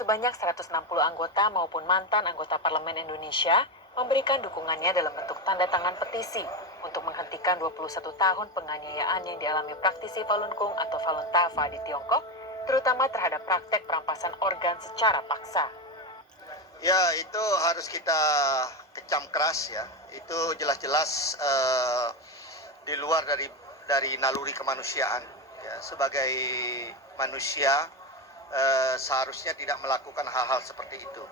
Sebanyak 160 anggota maupun mantan anggota Parlemen Indonesia memberikan dukungannya dalam bentuk tanda tangan petisi untuk menghentikan 21 tahun penganiayaan yang dialami praktisi Falun Gong atau Falun Dafa di Tiongkok, terutama terhadap praktek perampasan organ secara paksa. Ya, itu harus kita kecam keras ya. Itu jelas-jelas di luar dari naluri kemanusiaan. Ya, sebagai manusia seharusnya tidak melakukan hal-hal seperti itu.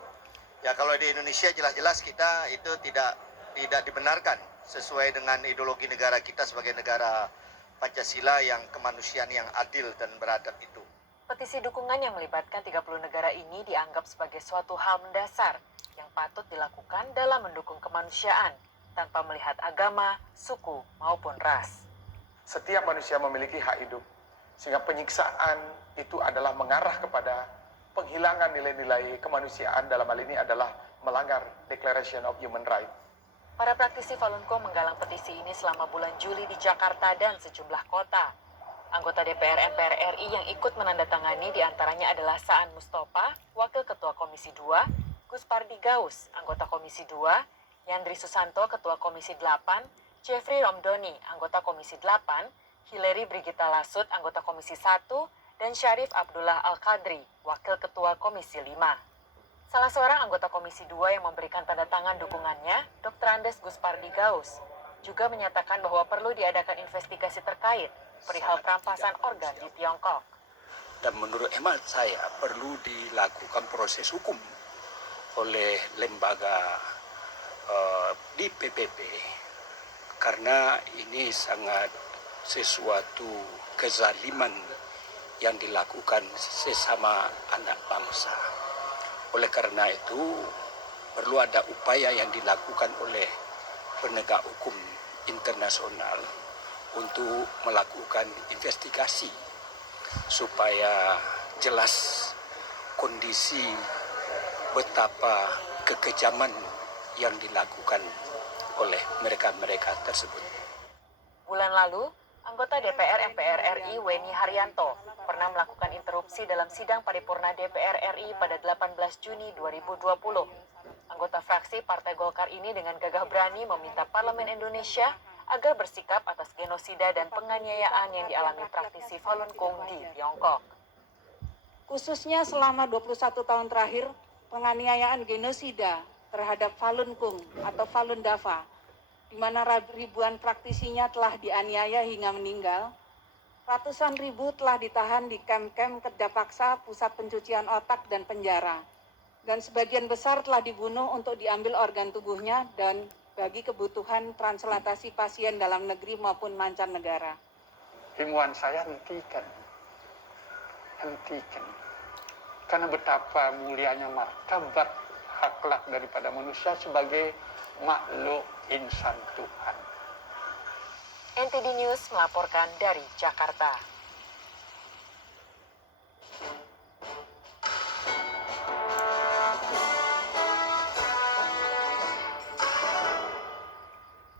Ya, kalau di Indonesia jelas-jelas kita itu tidak dibenarkan sesuai dengan ideologi negara kita sebagai negara Pancasila yang kemanusiaan yang adil dan beradab itu. Petisi dukungan yang melibatkan 30 negara ini dianggap sebagai suatu hal mendasar yang patut dilakukan dalam mendukung kemanusiaan tanpa melihat agama, suku, maupun ras. Setiap manusia memiliki hak hidup, sehingga penyiksaan itu adalah mengarah kepada penghilangan nilai-nilai kemanusiaan, dalam hal ini adalah melanggar Declaration of Human Rights. Para praktisi Falun Gong menggalang petisi ini selama bulan Juli di Jakarta dan sejumlah kota. Anggota DPR MPR RI yang ikut menandatangani diantaranya adalah Saan Mustafa, Wakil Ketua Komisi 2, Gus Pardi Gaus, Anggota Komisi 2, Yandri Susanto, Ketua Komisi 8, Jeffrey Romdoni, Anggota Komisi 8, Hilary Brigita Lasut, Anggota Komisi 1, dan Syarif Abdullah Al-Qadri, Wakil Ketua Komisi 5. Salah seorang anggota Komisi 2 yang memberikan tanda tangan dukungannya, Dr. Andes Gus Pardi Gaus, juga menyatakan bahwa perlu diadakan investigasi terkait perihal perampasan organ di Tiongkok. Dan menurut hemat saya perlu dilakukan proses hukum oleh lembaga di PBB karena ini sangat sesuatu kezaliman yang dilakukan sesama anak bangsa. Oleh karena itu perlu ada upaya yang dilakukan oleh penegak hukum internasional untuk melakukan investigasi supaya jelas kondisi betapa kekejaman yang dilakukan oleh mereka-mereka tersebut. Bulan lalu, anggota DPR MPR RI Weni Haryanto pernah melakukan interupsi dalam sidang paripurna DPR RI pada 18 Juni 2020. Anggota fraksi Partai Golkar ini dengan gagah berani meminta Parlemen Indonesia agar bersikap atas genosida dan penganiayaan yang dialami praktisi Falun Gong di Tiongkok. Khususnya selama 21 tahun terakhir, penganiayaan genosida terhadap Falun Gong atau Falun Dafa, di mana ribuan praktisinya telah dianiaya hingga meninggal, ratusan ribu telah ditahan di kamp-kamp kerja paksa, pusat pencucian otak, dan penjara. Dan sebagian besar telah dibunuh untuk diambil organ tubuhnya dan bagi kebutuhan transplantasi pasien dalam negeri maupun mancanegara. Himbauan saya hentikan. Karena betapa mulianya martabat akhlak daripada manusia sebagai makhluk insan Tuhan. NTD News melaporkan dari Jakarta.